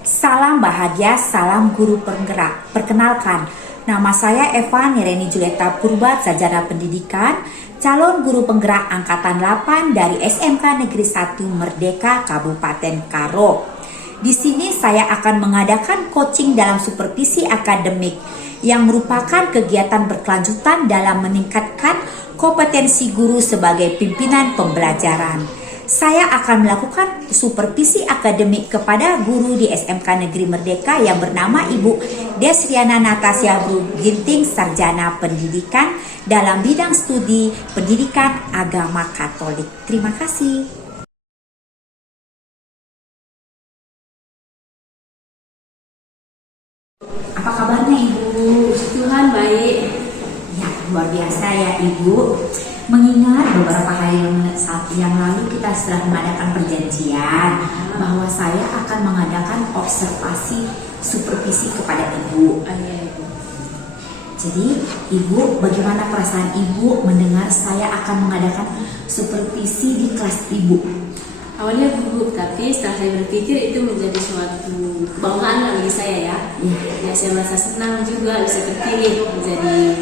Salam bahagia, salam guru penggerak. Perkenalkan, nama saya Eva Nireni Julieta Purba, sarjana pendidikan, calon guru penggerak angkatan 8 dari SMK Negeri 1 Merdeka Kabupaten Karo. Di sini saya akan mengadakan coaching dalam supervisi akademik yang merupakan kegiatan berkelanjutan dalam meningkatkan kompetensi guru sebagai pimpinan pembelajaran. Saya akan melakukan supervisi akademik kepada guru di SMK Negeri Merdeka yang bernama Ibu Desriana Natasha Ginting, sarjana pendidikan dalam bidang studi pendidikan agama Katolik. Terima kasih. Apa kabarnya Ibu? Tuhan baik. Ya, luar biasa ya Ibu. Mengingat beberapa hari yang lalu kita sudah mengadakan perjanjian bahwa saya akan mengadakan observasi supervisi kepada Ibu. Jadi Ibu, bagaimana perasaan Ibu mendengar saya akan mengadakan supervisi di kelas Ibu? Awalnya gugup, tapi setelah saya berpikir itu menjadi suatu kebanggaan bagi saya ya. Ya, saya merasa senang juga bisa terpilih menjadi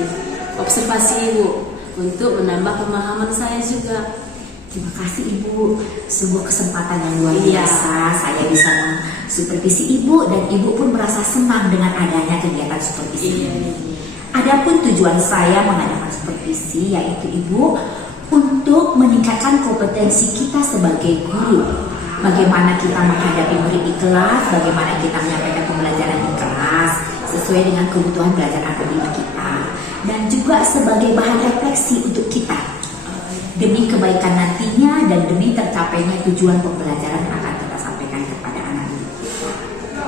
observasi Ibu untuk menambah pemahaman saya juga. Terima kasih Ibu, sebuah kesempatan yang luar biasa. Saya bisa supervisi Ibu dan Ibu pun merasa senang dengan adanya kegiatan supervisi ini. Adapun tujuan saya mengadakan supervisi yaitu Ibu untuk meningkatkan kompetensi kita sebagai guru. Bagaimana kita menghadapi murid di kelas, bagaimana kita menyampaikan pembelajaran di kelas sesuai dengan kebutuhan belajar akademik kita, dan juga sebagai bahan refleksi untuk kita demi kebaikan nantinya dan demi tercapainya tujuan pembelajaran yang akan kita sampaikan kepada anak didik kita.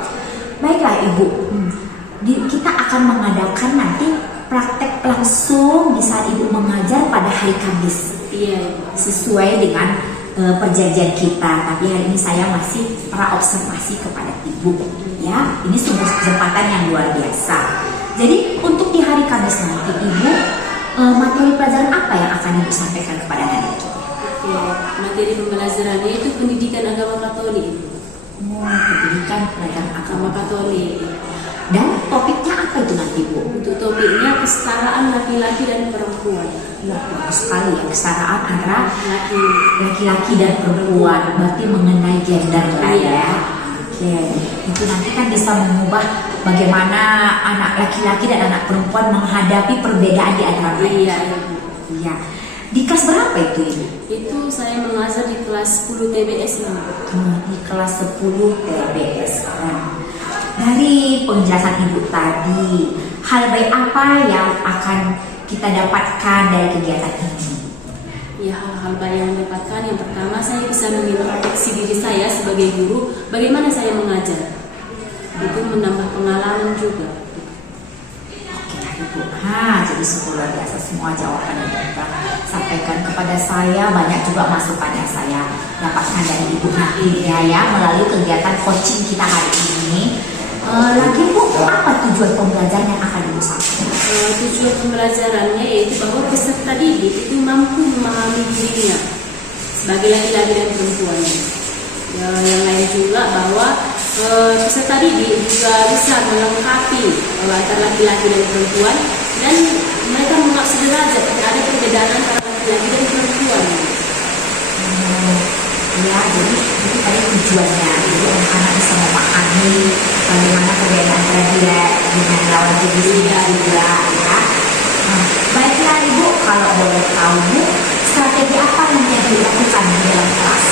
Baiklah Ibu, kita akan mengadakan nanti praktek langsung di saat Ibu mengajar pada hari Kamis. Sesuai dengan perjanjian kita, tapi hari ini saya masih praobservasi kepada Ibu. Ya, ini sungguh kesempatan yang luar biasa. Jadi untuk di hari Kamis nanti Ibu, materi pelajaran apa yang akan Ibu sampaikan kepada anak kita? Materi pembelajarannya itu pendidikan agama Katolik. Pendidikan pelajaran agama Katolik. Dan topiknya apa itu nanti Bu? Untuk topiknya kesetaraan laki-laki dan perempuan. Bagus sekali ya, kesetaraan antara laki-laki dan perempuan, berarti mengenai gender lah ya. Oke, itu nanti kan bisa mengubah bagaimana anak laki-laki dan anak perempuan menghadapi perbedaan di antara mereka. Iya. Di kelas berapa itu Ibu? Itu saya mengajar di kelas 10 TBS. Di kelas 10 TBS. Dari penjelasan Ibu tadi, hal baik apa yang akan kita dapatkan dari kegiatan ini? Ya, hal-hal baik yang didapatkan, yang pertama saya bisa mengintrospeksi diri saya sebagai guru, bagaimana saya mengajar. Itu menambah pengalaman juga. Oke Ibu, jadi luar biasa semua jawaban yang kita sampaikan kepada saya. Banyak juga masukan yang saya dapatkan dari Ibu nantinya ya melalui kegiatan coaching kita hari ini. Lagi Bu, apa tujuan pembelajaran yang akan Ibu sampaikan? Tujuan pembelajarannya yaitu bahwa peserta didik itu mampu memahami dirinya sebagai laki-laki dan perempuan. Yang lain juga bahwa peserta didik juga bisa melengkapi antara laki-laki dan perempuan, dan mereka menganggap sederajat tidak ada perbedaan antara laki-laki dan perempuan. Ya, jadi itu tadi tujuannya, jadi anak-anak bisa memahami bagaimana perbedaan antara dia dengan lawan jenisnya juga ya. Baiklah Ibu, kalau boleh tahu Bu, strategi apa yang dilakukan di dalam kelas?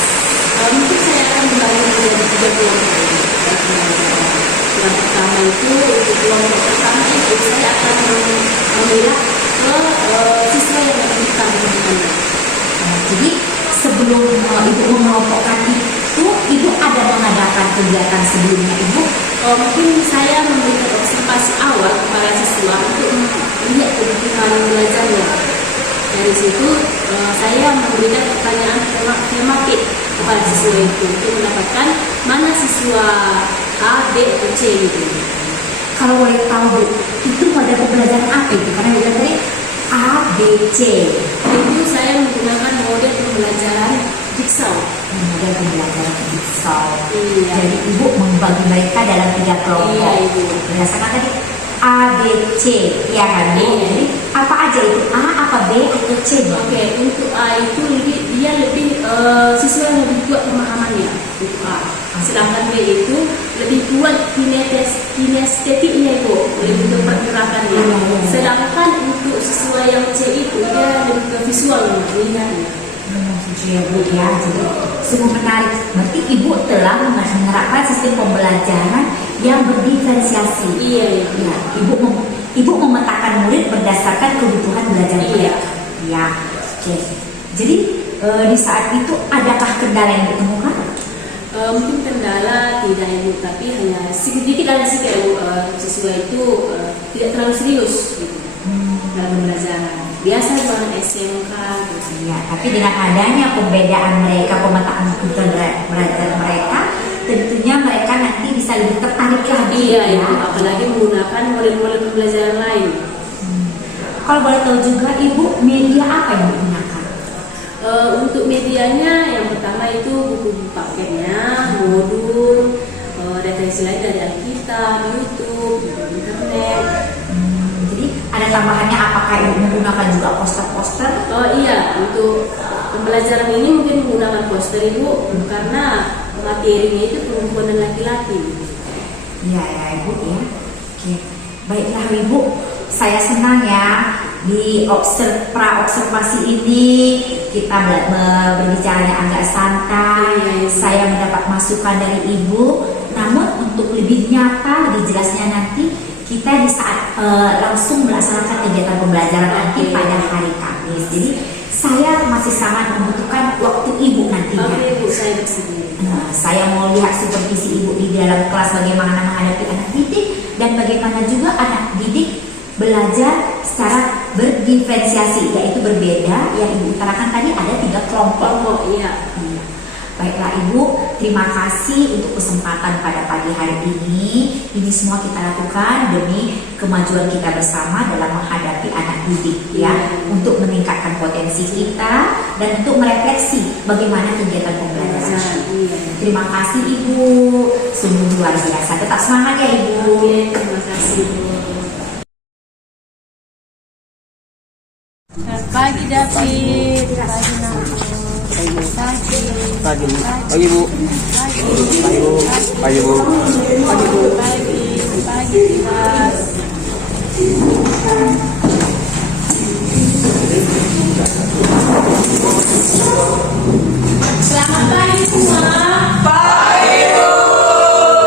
Mungkin saya akan membagi menjadi 3 kelompok. Yang pertama itu, untuk kelompok pertama itu saya akan melihat ke siswa yang membutuhkan pendidikannya. Jadi sebelum Ibu mengelompokkan itu, Ibu ada mengadakan kegiatan sebelumnya Ibu? Mungkin saya memberikan observasi awal kepada siswa untuk melihat kebutuhan belajarnya. Dari situ saya memberikan pertanyaan tematik kepada siswa itu untuk mendapatkan mana siswa A, B, atau C gitu. Kalau boleh tahu Bu, itu model pembelajaran apa itu? Karena kita tadi A, B, C. Itu saya menggunakan model pembelajaran jigsaw. Model pembelajaran jigsaw. solve. Iya. Jadi ibu membagi mereka dalam 3 kelompok. Iya, Ibu. Berdasarkan tadi A, B, C, ya kan Bu? Iya. Jadi apa aja itu? A, apa B, atau C? Bu? Oke, untuk A itu dia lebih siswa yang lebih kuat pemahamannya untuk A. Sedangkan B itu lebih kuat kinestetiknya Ibu, lebih untuk pergerakannya. Sedangkan untuk siswa yang C itu dia lebih ke visual melihatnya. Ya Bu ya, jadi sungguh menarik. Berarti ibu telah menerapkan sistem pembelajaran yang berdiferensiasi. Iya, iya. Ya, ibu memetakan murid berdasarkan kebutuhan belajar Iya. mereka. Ya, oke. Jadi di saat itu adakah kendala yang ditemukan? Mungkin kendala tidak Ibu, tapi hanya sedikit ada sih kayak Ibu, siswa itu tidak terlalu serius gitu dalam pembelajaran. Biasa dengan SMK gitu. Ya, tapi dengan adanya pembedaan mereka, pemetaan kebutuhan belajar mereka, tentunya mereka nanti bisa lebih tertarik lagi. Iya, ya. Ibu, apalagi menggunakan model-model pembelajaran lain. Kalau boleh tahu juga ibu, media apa yang digunakan? Untuk medianya yang pertama itu buku paketnya, modul, referensi lain dari Alkitab, YouTube, internet. Jadi ada tambahannya, apakah ibu menggunakan juga poster-poster? Oh iya, untuk pembelajaran ini mungkin menggunakan poster Ibu karena materinya itu perempuan dan laki-laki. Iya ya ibu ya. Oke, baiklah ibu. Saya senang ya di pra-observasi ini kita berbicaranya agak santai. Saya mendapat masukan dari ibu. Namun untuk lebih nyata, lebih jelasnya nanti kita di saat langsung melaksanakan kegiatan pembelajaran nanti pada hari Kamis. Jadi saya masih sangat membutuhkan waktu ibu nantinya. Oke Bu, saya bersedia. Saya mau lihat supervisi ibu di dalam kelas bagaimana menghadapi anak didik dan bagaimana juga anak didik belajar secara berdiferensiasi, yaitu berbeda. Yang ibu utarakan tadi ada 3 kelompok. Iya. Baiklah Ibu, terima kasih untuk kesempatan pada pagi hari ini. Ini semua kita lakukan demi kemajuan kita bersama dalam menghadapi anak didik ya, untuk meningkatkan potensi kita dan untuk merefleksi bagaimana kegiatan pembelajaran. Terima kasih Ibu, sungguh luar biasa. Tetap semangat ya Ibu. Oke, terima kasih Bu. Pagi David, pagi Nabi, Pagi Bu. Pagi Bu. Pagi Bu. Pagi Bu. pagi Dimas. Selamat pagi semua. Pagi Bu.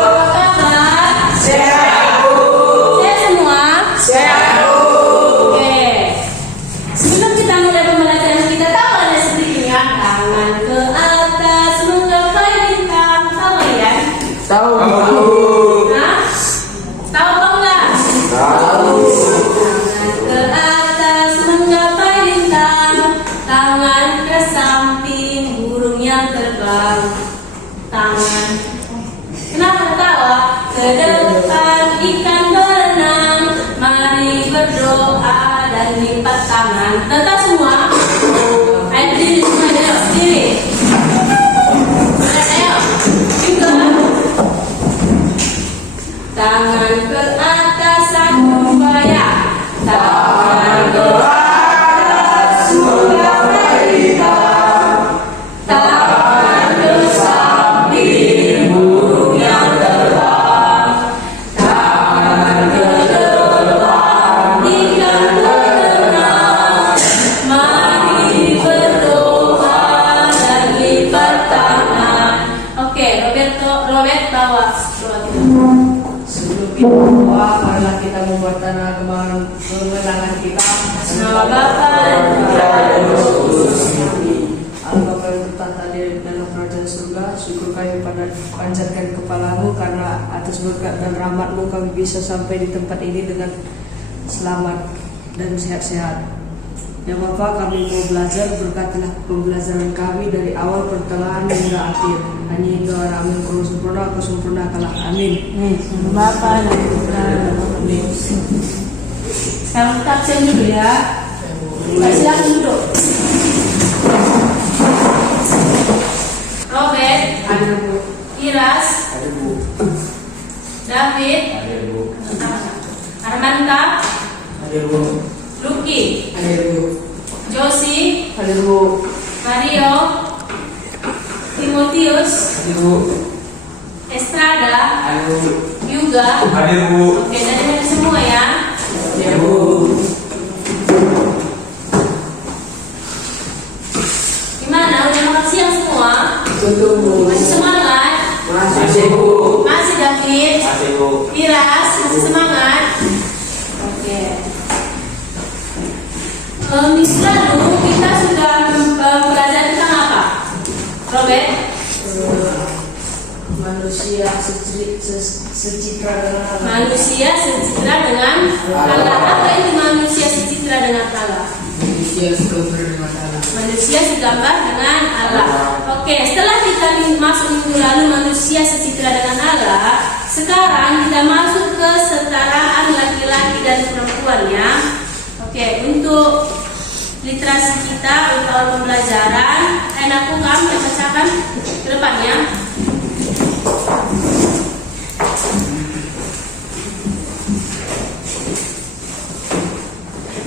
Apa kabar? Sehat Bu. Sehat semua? Sehat Bu. Oke. Sebelum kita mulai pembelajaran kita tahu ada sedikitnya tangan ke atas menggapai bintang, tahu ya? Tahu Bu. Hah? Tahu apa enggak? Tahu. Tangan ke atas menggapai bintang, tangan ke samping burung yang terbang. Tangan. Kenapa ketawa? Ke depan ikan berenang. Mari berdoa dan lipat tangan. Tetap semua. Ayo berdiri semua, ayo berdiri. Ayo. Juga. Tangan ke atas satu upaya. Tangan ke atas menggapai bintang. Tangan ke samping burung yang terbang. Tangan ke depan ikan berenang. Mari berdoa dan lipat tangan. Oke, Robert bawa kita. Sebelum kita berdoa, marilah kita membuat tanah kemenangan kita. Nama Bapa dan Putra dan Roh Kudus. Allah Bapa yang bertata di dalam kerajaan surga, syukur kami panjatkan kepalamu karena atas berkat dan rahmatmu kami bisa sampai di tempat ini dengan selamat dan sehat-sehat. Ya Bapa, kami mau belajar, berkatilah pembelajaran kami dari awal pertengahan hingga akhir. Hanya Engkau amin, kau sempurna kalah. Amin. Nama Bapa dan Putra dan Roh Kudus. Sekarang kita absen dulu ya. Silakan duduk. Robert, Ada Bu. Iras, Ada Bu. David, Ada Bu. Armanta, Ada Bu. Lucky, Ada Bu. Josie, Hadir Bu. Mario, Timotius, Ada Bu. Estrada, Ada Bu. Yuga. Ada Bu. Oke, dari semua ya. Ada Bu. Gimana? Udah makan siang semua? Betul Bu. Masih semangat? Masih Bu. Masih David? Masih Bu. Iras, masih semangat? Oke. Minggu lalu kita sudah belajar tentang apa? Robert? Manusia secitra dengan Allah. Manusia secitra dengan Allah. Apa itu manusia secitra dengan Allah? Manusia segambar dengan Allah. Manusia segambar dengan Allah. Oke, setelah kita masuk minggu lalu manusia secitra dengan Allah, sekarang kita masuk ke kesetaraan laki-laki dan perempuan ya. Oke, untuk literasi kita untuk awal pembelajaran, aku kamu bacakan ke depannya.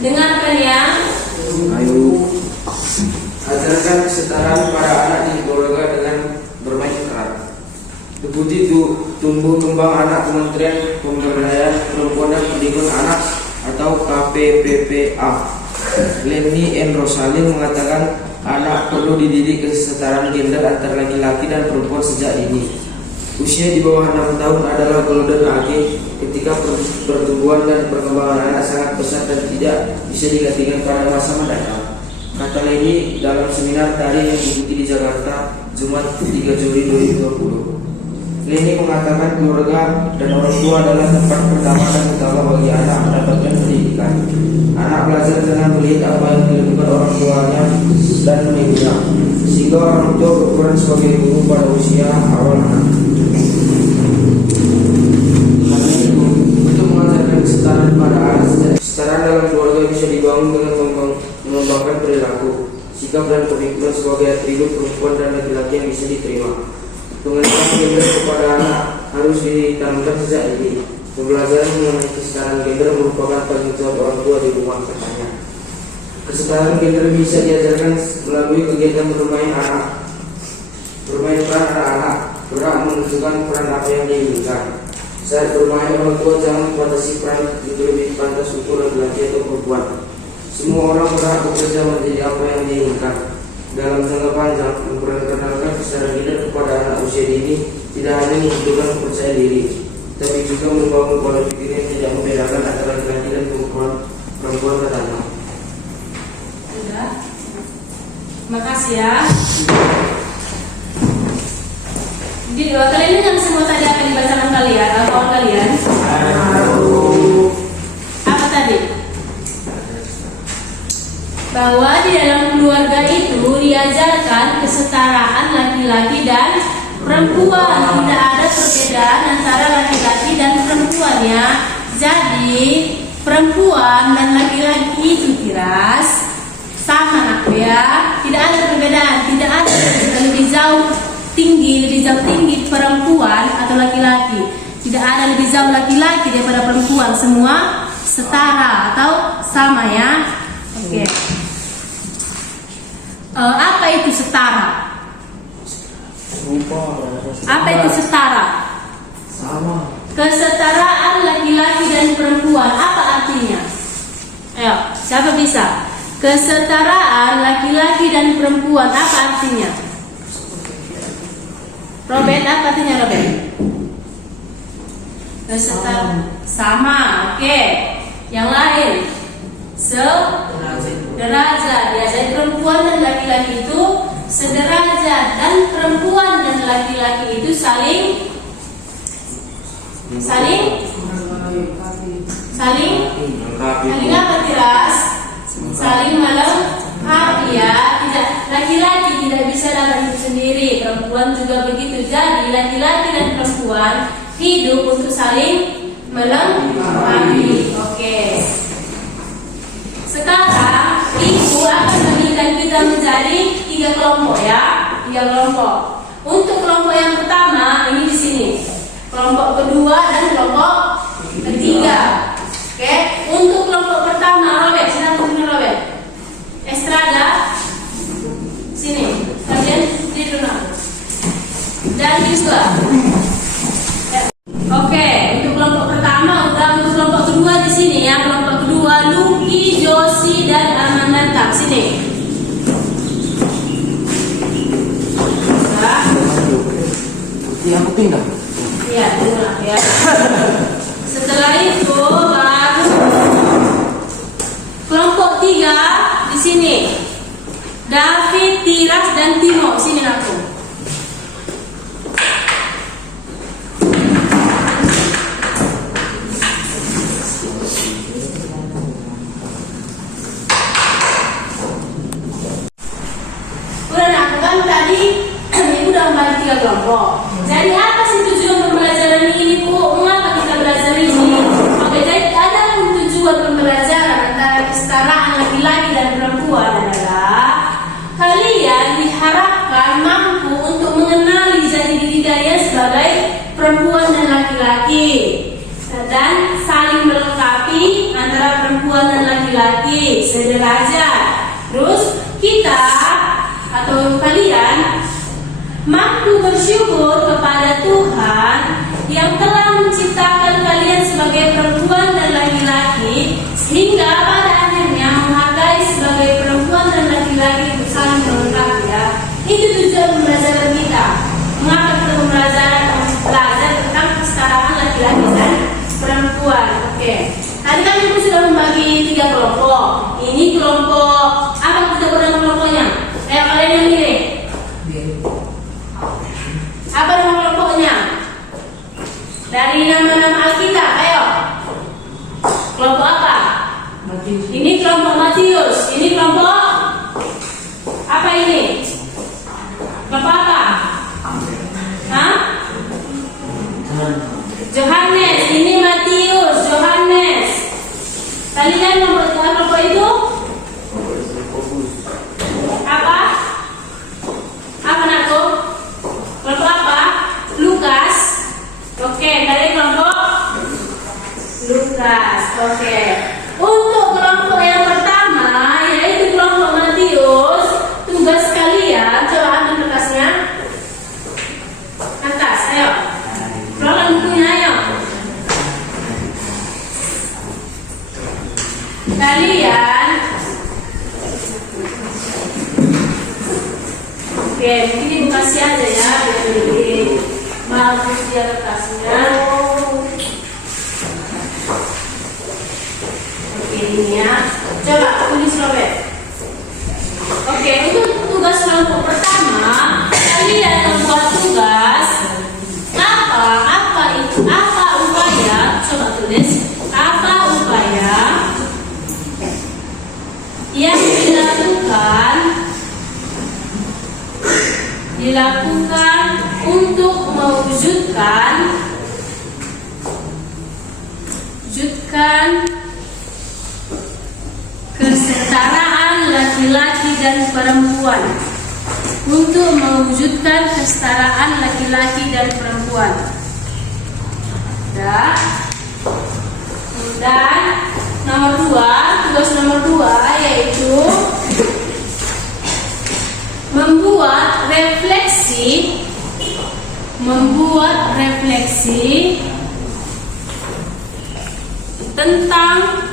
Dengarkan ya. Ayo ajarkan kesetaraan para anak di keluarga dengan bermain peran. Deputi tumbuh kembang anak Kementerian Pemberdayaan Perempuan dan Perlindungan Anak atau KPPPA. Leni N. Rosalin mengatakan anak perlu dididik kesetaraan gender antara laki-laki dan perempuan sejak dini. Usia di bawah 6 tahun adalah golden age ketika pertumbuhan dan perkembangan anak sangat pesat dan tidak bisa digantikan pada masa mendatang. Kata Leni dalam seminar tari yang diikuti di Jakarta Jumat 3 Juli 2020. Leni mengatakan keluarga dan orang tua adalah tempat pertama dan utama bagi anak mendapatkan pendidikan. Anak belajar dengan melihat apa yang dilakukan orang tuanya dan menirunya, sehingga orang tua berperan sebagai guru pada usia awal anak. Karena itu, untuk mengajarkan kesetaraan pada anak, kesetaraan dalam keluarga bisa dibangun dengan mengembangkan perilaku, sikap dan pemikiran sebagai atribut perempuan dan laki-laki yang bisa diterima. Pengenalan gender kepada anak harus ditanamkan sejak dini. Pembelajaran mengenai kesetaraan gender merupakan tanggung jawab orang tua di rumah, katanya. Kesetaraan gender bisa diajarkan melalui kegiatan bermain anak. Bermain peran anak-anak, berhak menentukan peran apa yang diinginkan. Saat bermain, orang tua jangan membatasi peran itu lebih pantas untuk laki-laki atau perempuan. Semua orang berhak bekerja menjadi apa yang diinginkan. Dalam jangka panjang, memperkenalkan kesetaraan gender kepada anak usia dini tidak hanya membutuhkan kepercayaan diri, tapi juga membangun pola pikir yang tidak membedakan antara laki-laki dan perempuan, katanya. Sudah. Terima kasih ya. Jadi kalian dengar semua tadi akan dibacakan kalian, kawan kalian. Apa tadi? Bahwa di dalam keluarga itu diajarkan kesetaraan laki-laki dan perempuan, tidak ada perbedaan antara laki-laki dan perempuan ya. Jadi perempuan dan laki-laki itu Tiras sama aku ya, tidak ada perbedaan, tidak ada lebih jauh tinggi perempuan atau laki-laki, tidak ada lebih jauh laki-laki daripada perempuan, semua setara atau sama ya. Oke. Apa itu setara? Apa itu setara? Sama. Kesetaraan laki-laki dan perempuan, apa artinya? Ayo, siapa bisa? Kesetaraan laki-laki dan perempuan, apa artinya? Robert, apa artinya Robert? Kesetaraan sama, oke. Yang lain? Derajat. Ya, jadi perempuan dan laki-laki itu sederajat dan perempuan dan laki-laki itu saling apa Tiras? Saling melengkapi ya. Tidak, laki-laki tidak bisa dalam hidup sendiri, perempuan juga begitu. Jadi laki-laki dan perempuan hidup untuk saling melengkapi. Oke. Sekarang ibu akan memberikan kita menjadi 3 kelompok ya, 3 kelompok. Untuk kelompok yang pertama kelompok kedua dan kelompok ketiga. Oke, untuk kelompok pertama, Robert, silakan dengan Robert. Estrada, sini, kalian di rumah. Dan juga. Oke, untuk kelompok pertama udah, untuk kelompok kedua di sini ya, kelompok kedua Lucky, Josie dan Amanda. Sini. Nah. Iya, aku pindah. Iya, dengar ya. Setelah itu baru kelompok 3 di sini. David, Tiras dan Timo. Sini aku. Udah nak kan tadi ibu udah membagi 3 kelompok. Jadi apa sih tujuan pembelajaran ini, Bu? Mengapa kita belajar ini? Oke, jadi ada pun tujuan pembelajaran antara kesetaraan laki-laki dan perempuan adalah kalian diharapkan mampu untuk mengenali jati diri kalian sebagai perempuan dan laki-laki, dan saling melengkapi antara perempuan dan laki-laki sederajat. Terus kita atau kalian mampu bersyukur kepada Tuhan yang telah menciptakan kalian sebagai perempuan dan laki-laki, sehingga pada akhirnya menghargai sebagai perempuan dan laki-laki untuk saling melengkapi ya. Itu tujuan pembelajaran kita. Mengapa kita belajar tentang kesetaraan laki-laki dan perempuan. Oke. Tadi kan ibu sudah membagi 3 kelompok. Ini kelompok apa kita bernama kelompoknya? Kalian yang pilih. Apa nama kelompoknya? Dari nama-nama Alkitab, ayo. Kelompok apa? Ini kelompok Matius. Ini kelompok apa ini? Kelompok apa? Hah? Yohanes. Ini Matius, Yohanes. Kalian kelompok itu? Apa? Apa nakku? Kelompok apa? Lukas. Oke, dari kelompok Lukas. Oke. Untuk kelompok yang pertama, yaitu kelompok Matius, tugas kalian coba ambil kertasnya. Atas, ayo. Keluarkan bukunya, ayo. Kalian. Oke, mungkin ibu kasih aja ya, biar lebih bagus dia kertasnya. Oke, ini ya. Coba tulis Robert. Oke, untuk tugas kelompok pertama, kalian membuat tugas apa upaya? Coba tulis apa upaya yang dilakukan untuk mewujudkan kesetaraan laki-laki dan perempuan. Untuk mewujudkan kesetaraan laki-laki dan perempuan. Dan nomor 2, tugas nomor 2 yaitu membuat refleksi tentang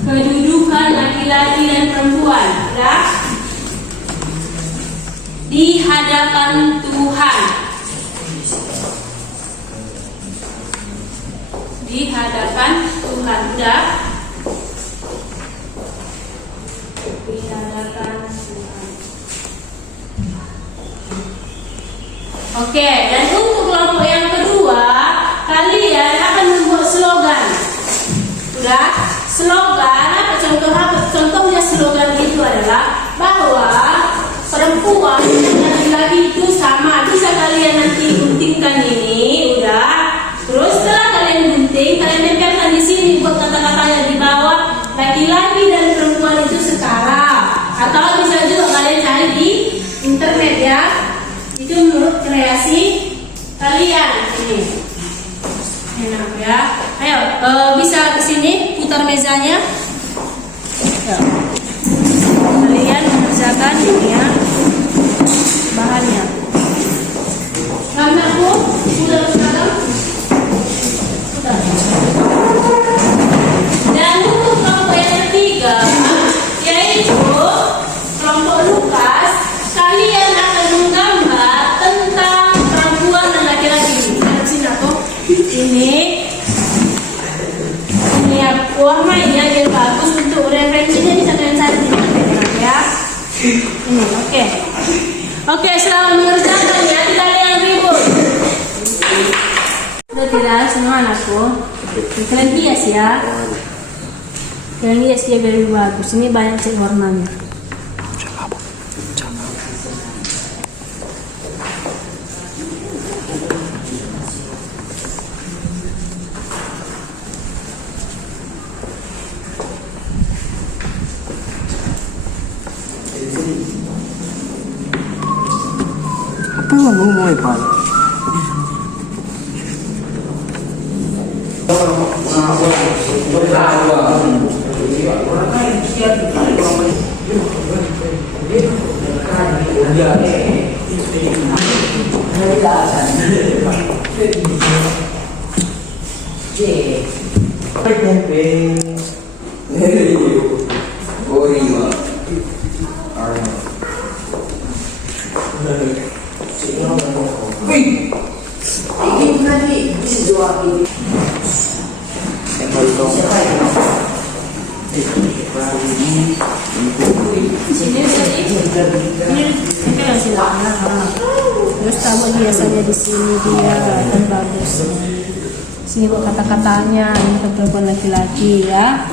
kedudukan laki-laki dan perempuan ya, di hadapan Tuhan. Di hadapan Tuhan. Udah? Di hadapan Tuhan. Oke, dan untuk kelompok yang kedua, kalian akan membuat slogan. Udah? Slogan apa? Contohnya slogan itu adalah bahwa perempuan dan laki-laki itu sama. Bisa kalian nanti guntingkan ini, udah? Terus setelah kalian gunting, kalian tempelkan di sini buat kata-katanya di bawah. Laki-laki dan perempuan itu setara. Atau bisa juga kalian cari di internet ya. Itu menurut kreasi kalian ini enak ya. Ayo bisa ke sini putar mezanya. Ya. Kalian mengerjakan ini ya bahannya. Gambarku sudah beragam. Sudah. Dan untuk kelompok yang ketiga yaitu kelompok Lukas, kalian akan menggambar tentang perempuan dan laki-laki. Lihat sini aku. Ini ya warnanya biar bagus untuk referensinya di satu yang satu ya. Ini oke. Oke, selamat mengerjakan ya, tidak ada yang ribut. Sudah tidak semua anakku. Kalian hias ya. Kalian hias dia biar lebih bagus. Ini banyak cek warnanya. Apa yang ngomong Pak? Sini tadi. Ini yang silakan. Terus tahu biasanya di sini dia akan bagus. Sini buat kata-katanya ini untuk perempuan laki-laki ya.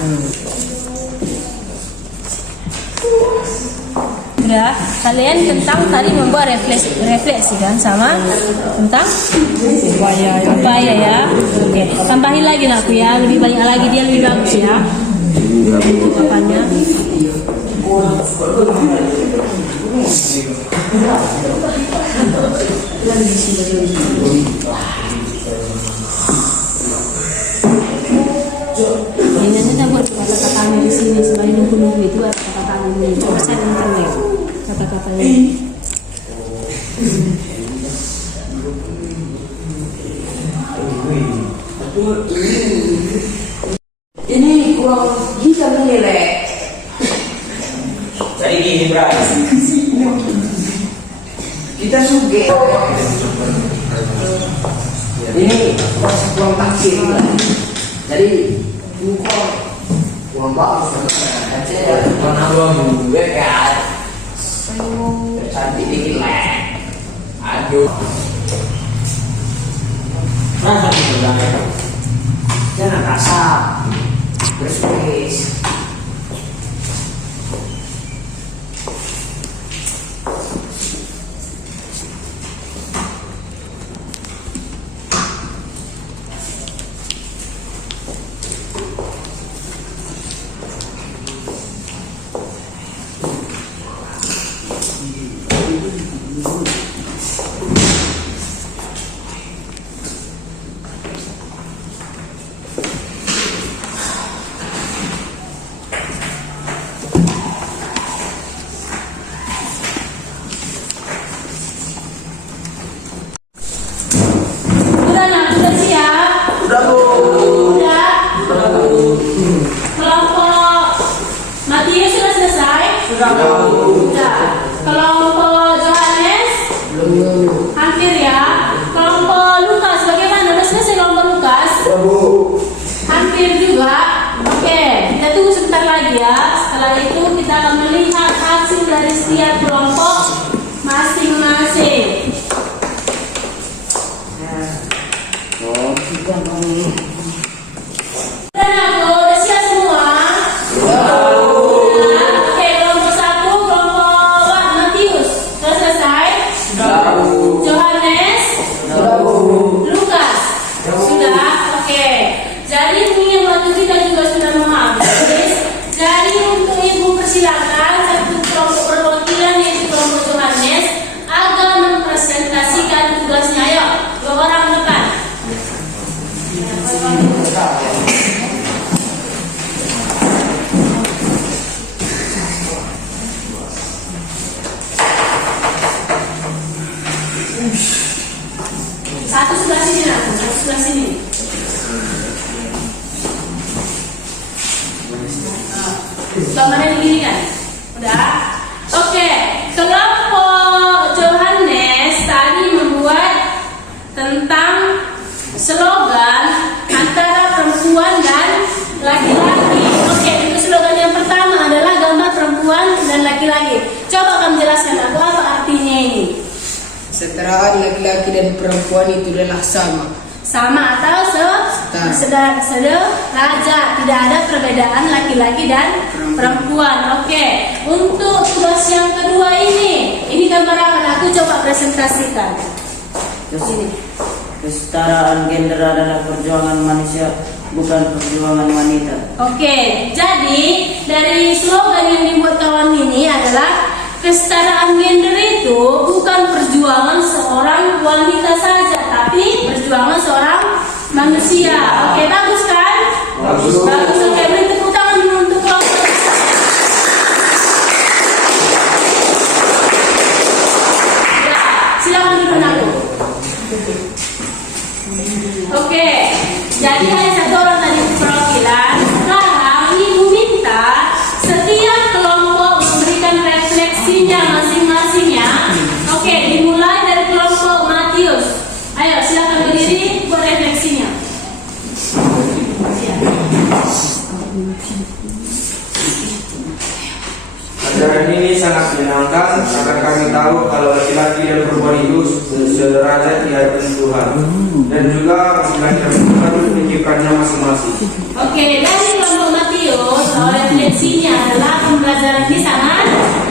Udah, kalian tentang tadi membuat refleksi kan sama tentang upaya ya. Oke, tambahin lagi aku ya, lebih banyak lagi dia lebih bagus ya. Apanya? Ini kita buat kata-katanya di sini sebagai nunggu-nunggu itu ada kata-katanya ini. Coba saya internet kata-katanya. Ini kurang bisa menilai. Jadi gini, Bray. Kita suge. Ini masih kurang taksir. Jadi kurang bagus. Mana gua gue kan? Cantik dikit lah. Aduh. Masa udah jangan kasar. Beres-beres. Kelompok Johannes hampir ya. Kelompok Lukas bagaimana? Udah selesai kelompok Lukas? Hampir juga. Oke, kita tunggu sebentar lagi ya. Setelah itu kita akan melihat hasil dari setiap kelompok masing-masing. Dan aku udah siap semua. Oke, kelompok 1 Satu sebelah sini nak, satu sebelah sini. Gambarnya begini kan? Udah? Oke, kelompok Johannes tadi membuat tentang slogan antara perempuan dan laki-laki. Oke, itu slogan yang pertama adalah gambar perempuan dan laki-laki. Coba kamu jelaskan aku apa artinya ini? Kesetaraan laki-laki dan perempuan itu adalah sama. Sama atau sederajat, tidak ada perbedaan laki-laki dan perempuan. Oke, untuk tugas yang kedua ini gambar akan aku coba presentasikan. Ini. Kesetaraan gender adalah perjuangan manusia, bukan perjuangan wanita. Oke, jadi dari slogan yang dibuat kawan ini adalah kesetaraan gender itu bukan perjuangan seorang wanita saja, tapi perjuangan seorang manusia. Oke, bagus kan? Bagus. Bagus. Oke, beri tepuk tangan dulu untuk kelompok. Ya, silakan duduk aku. Oke, jadi hanya satu orang tadi perwakilan. Sekarang ibu minta setiap kelompok memberikan refleksinya masing-masing ya. Oke, dimulai dari kelompok Matius. Ayo silakan berdiri buat refleksinya. Ajaran ini sangat menyenangkan karena kami tahu kalau laki-laki dan perempuan itu sederajat di hadapan Tuhan, dan juga laki-laki dan perempuan itu menciptakannya masing-masing. Oke, dari kelompok Matius, refleksinya adalah pembelajaran ini sangat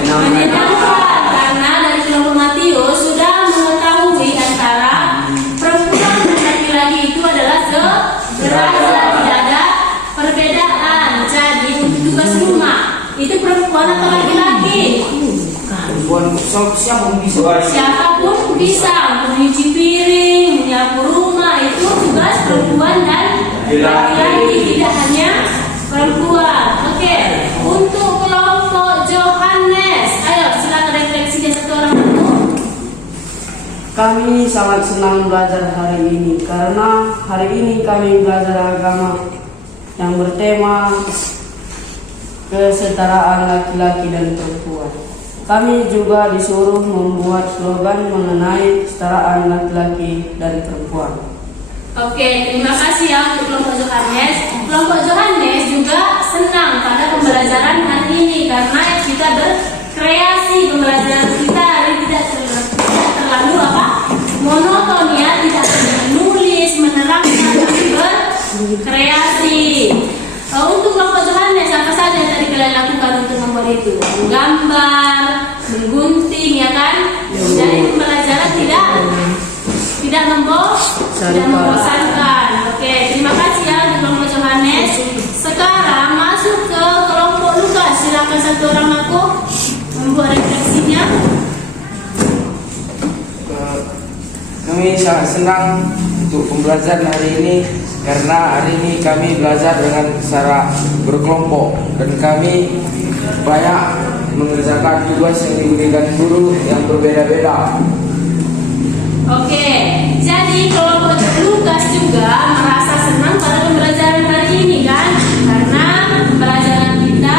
menyenangkan karena dari kelompok Matius sudah mengetahui antara perempuan dan laki-laki itu adalah sederajat, tidak ada perbedaan. Jadi untuk tugas rumah itu perempuan atau laki-laki? Perempuan, siapapun bisa. Siapapun bisa. Mencuci piring, menyapu rumah itu tugas perempuan dan laki-laki, tidak hanya perempuan. Oke, untuk kelompok Johannes, ayo silakan refleksinya satu orang dulu. Kami sangat senang belajar hari ini karena hari ini kami belajar agama yang bertema kesetaraan laki-laki dan perempuan. Kami juga disuruh membuat slogan mengenai kesetaraan laki-laki dan perempuan. Oke, terima kasih ya untuk kelompok Johannes. Kelompok Johannes juga senang pada pembelajaran hari ini karena kita berkreasi. Pembelajaran kita hari tidak terlalu monoton ya, tidak menulis, menerangkan, tapi berkreasi. Untuk kelompok Johannes apa saja yang tadi kalian lakukan untuk membuat itu? Menggambar, menggunting ya kan? Jadi pembelajaran tidak membosankan. Oke, terima kasih ya untuk kelompok Johannes. Sekarang masuk ke kelompok Lukas. Silakan satu orang aku membuat refleksinya. Kami sangat senang untuk pembelajaran hari ini karena hari ini kami belajar dengan cara berkelompok dan kami banyak mengerjakan tugas yang diberikan guru yang berbeda-beda. Oke, jadi kelompok Lukas juga merasa senang pada pembelajaran hari ini kan? Karena pembelajaran kita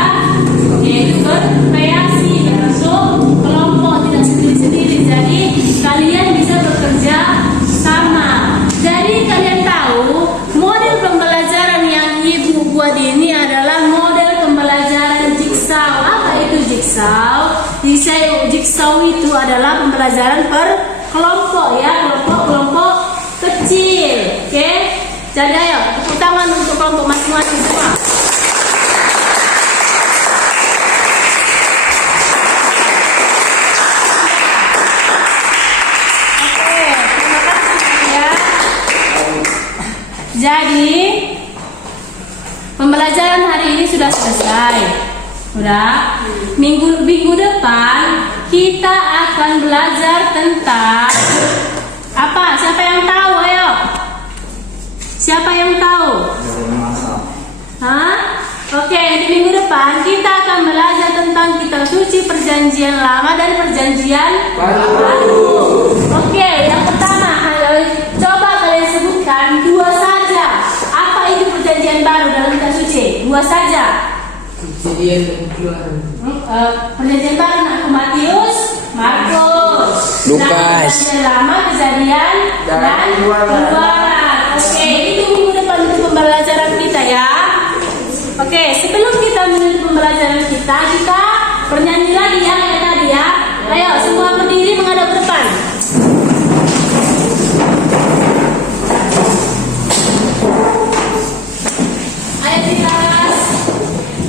yaitu berkreasi, bentuk kelompok tidak sendiri-sendiri. Jadi kalian bisa bekerja sama. Jadi kalian tahu model pembelajaran yang ibu buat ini adalah model pembelajaran jigsaw. Apa itu jigsaw? Jigsaw itu adalah pembelajaran per kelompok ya, kelompok kecil. Oke, jadi ayo tepuk tangan untuk kelompok masing-masing semua. Oke, terima kasih ya. Jadi pembelajaran hari ini sudah selesai. Udah. Minggu depan kita akan belajar tentang apa? Siapa yang tahu? Ayo. Siapa yang tahu? depan kita akan belajar tentang kitab suci Perjanjian Lama dan Perjanjian Baru. Oke, yang pertama, coba kalian sebutkan 2 saja. Apa itu Perjanjian Baru dalam kitab suci? 2 saja. Kejadian dan Keluaran. Perjanjian Baru nak Matius, Markus. Lukas. Nah, Perjanjian Lama, Kejadian dan Keluaran. Oke, itu minggu depan untuk pembelajaran kita ya. Oke, sebelum kita menuju pembelajaran kita bernyanyi lagi ya kayak tadi ya. Ayo semua berdiri menghadap ke depan. Ayo kelas.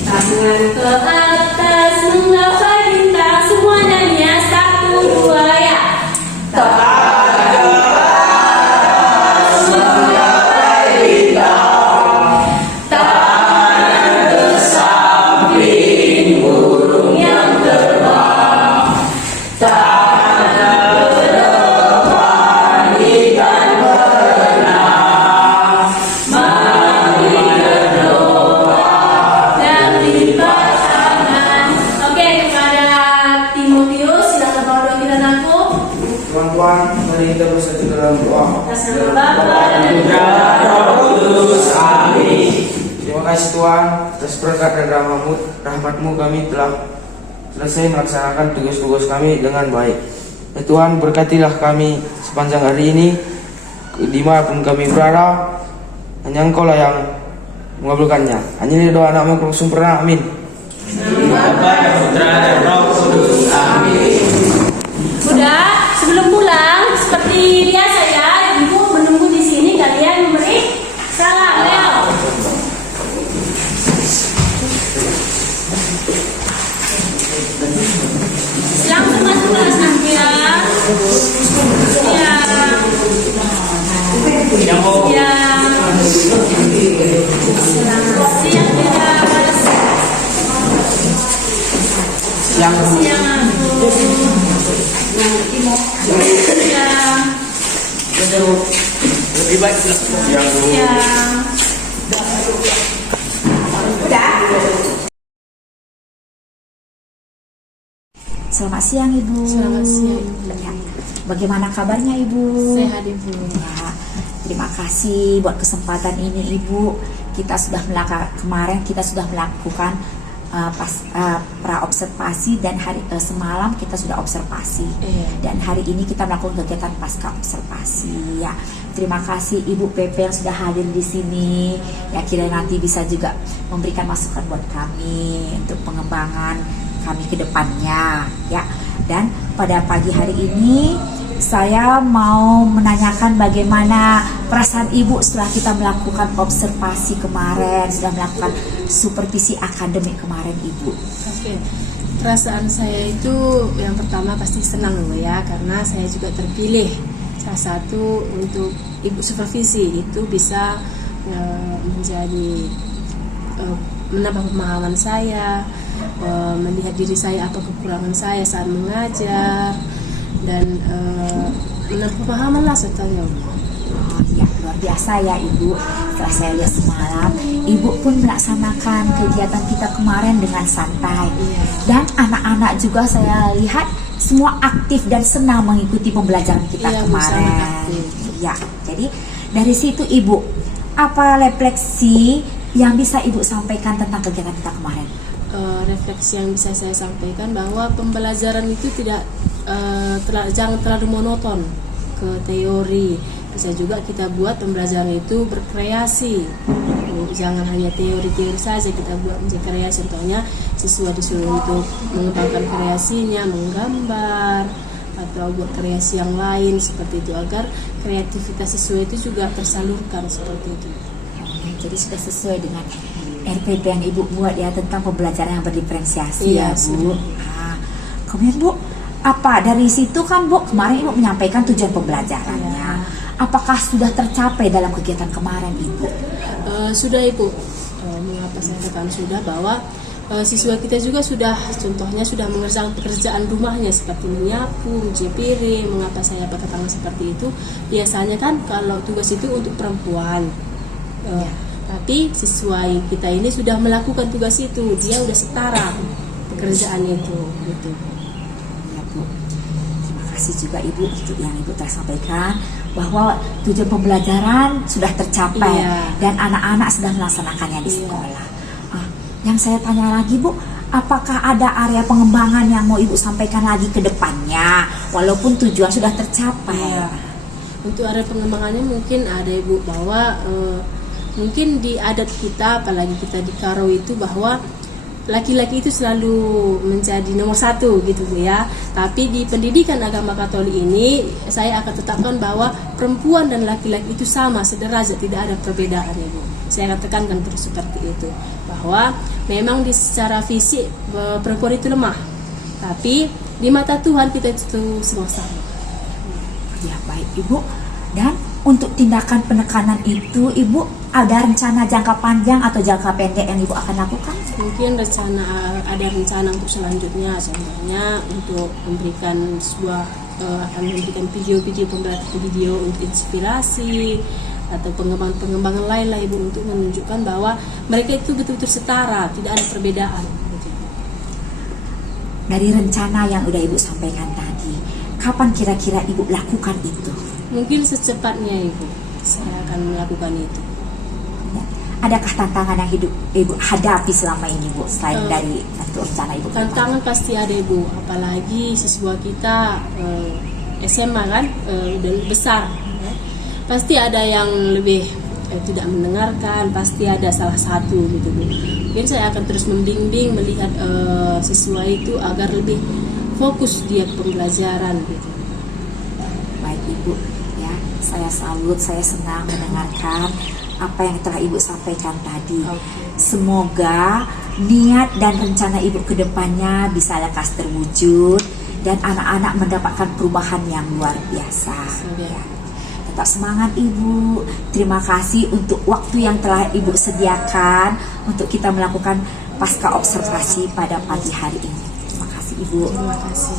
Tangan ke atas menggapai bintang, semua nyanyi ya. 1, 2 ya. Tuan-tuan, mari kita bersatu dalam doa. Atas nama Bapa dan Putra dan Roh Kudus. Amin. Terima kasih Tuhan atas berkat dan rahmat-Mu kami telah selesai melaksanakan tugas-tugas kami dengan baik. Ya Tuhan, berkatilah kami sepanjang hari ini, dimanapun kami berada. Hanya Engkau lah yang mengabulkannya. Hanya ini doa anak-Mu Kristus sempurna. Amin. Bapa dan Putra dan Roh Kudus. Amin. Udah, sebelum pulang seperti biasa ya, Ibu menunggu di sini, kalian memberi salam, Leo. Langsung masuk kelas nanti ya. Ya. Ya. Selamat siang kelas. Selamat siang aku. Lebih baik Siang. Selamat siang Ibu. Selamat siang, Ibu. Ya. Bagaimana kabarnya Ibu? Sehat Ibu. Ya, terima kasih buat kesempatan ini Ibu. Kemarin kita sudah melakukan pra-observasi dan hari semalam kita sudah observasi. Dan hari ini kita melakukan kegiatan pasca observasi. Ya, terima kasih Ibu PP yang sudah hadir di sini. Ya, kira nanti bisa juga memberikan masukan buat kami untuk pengembangan kami ke depannya. Ya, dan pada pagi hari ini saya mau menanyakan bagaimana perasaan Ibu setelah kita melakukan observasi kemarin, sudah melakukan supervisi akademik kemarin Ibu. Oke. Perasaan saya itu yang pertama pasti senang loh ya, karena saya juga terpilih salah satu untuk Ibu supervisi. Itu bisa menjadi menambah pemahaman saya, melihat diri saya apa kekurangan saya saat mengajar, dan menambah pemahaman lah setelahnya. Oh iya, luar biasa ya Ibu. Setelah saya lihat semalam, Ibu pun melaksanakan kegiatan kita kemarin dengan santai. Dan anak-anak juga saya lihat semua aktif dan senang mengikuti pembelajaran kita kemarin. Ya, jadi dari situ Ibu, apa refleksi yang bisa Ibu sampaikan tentang kegiatan kita kemarin? Refleksi yang bisa saya sampaikan bahwa pembelajaran itu jangan terlalu monoton ke teori. Bisa juga kita buat pembelajaran itu berkreasi. Jangan hanya teori-teori saja, kita buat menjadi kreasi. Contohnya siswa disuruh untuk mengembangkan kreasinya, menggambar atau buat kreasi yang lain seperti itu, agar kreativitas siswa itu juga tersalurkan seperti itu. Jadi sudah sesuai dengan RPP yang Ibu buat ya, tentang pembelajaran yang berdiferensiasi Iya, ya Bu. Nah, kemudian Bu, apa dari situ kan Bu kemarin Ibu menyampaikan tujuan pembelajarannya. Apakah sudah tercapai dalam kegiatan kemarin Ibu? Sudah Ibu. Mengapa saya katakan sudah, bahwa siswa kita juga sudah, contohnya sudah mengerjakan pekerjaan rumahnya seperti menyapu, mencuci piring. Mengapa saya berkata seperti itu? Biasanya kan kalau tugas itu untuk perempuan. Tapi sesuai kita ini sudah melakukan tugas itu, dia udah setara pekerjaan itu gitu. Ya Bu, terima kasih juga Ibu untuk yang Ibu telah sampaikan bahwa tujuan pembelajaran sudah tercapai dan anak-anak sedang melaksanakannya di sekolah. Yang saya tanya lagi Bu, apakah ada area pengembangan yang mau Ibu sampaikan lagi ke depannya walaupun tujuan sudah tercapai? Untuk area pengembangannya mungkin ada Ibu, bahwa mungkin di adat kita, apalagi kita di Karo itu, bahwa laki-laki itu selalu menjadi nomor satu gitu ya. Tapi di pendidikan agama Katolik ini saya akan tetapkan bahwa perempuan dan laki-laki itu sama, sederajat, tidak ada perbedaan Ibu. Saya akan tekankan terus seperti itu, bahwa memang di secara fisik perempuan itu lemah, tapi di mata Tuhan kita itu semua sama. Ya baik Ibu. Dan untuk tindakan penekanan itu Ibu ada rencana jangka panjang atau jangka pendek yang Ibu akan lakukan? Mungkin ada rencana untuk selanjutnya, contohnya untuk memberikan akan memberikan video-video, pembelajaran video untuk inspirasi atau pengembangan lain lah Ibu, untuk menunjukkan bahwa mereka itu betul-betul setara, tidak ada perbedaan. Dari rencana yang udah Ibu sampaikan tadi, kapan kira-kira Ibu lakukan itu? Mungkin secepatnya Ibu, saya akan melakukan itu. Ya. Adakah tantangan yang Ibu hadapi selama ini Bu, selain dari rencana Ibu? Tantangan pasti ada Ibu, apalagi siswa kita SMA kan, udah besar ya. Pasti ada yang lebih tidak mendengarkan, pasti ada salah satu gitu Bu. Mungkin saya akan terus membimbing, melihat siswa itu agar lebih fokus dia ke pembelajaran gitu. Baik Ibu, ya saya salut, saya senang mendengarkan apa yang telah Ibu sampaikan tadi. Semoga niat dan rencana Ibu ke depannya bisa lekas terwujud dan anak-anak mendapatkan perubahan yang luar biasa. Ya. Tetap semangat Ibu. Terima kasih untuk waktu yang telah Ibu sediakan untuk kita melakukan pasca observasi pada pagi hari ini. Terima kasih Ibu. Terima kasih.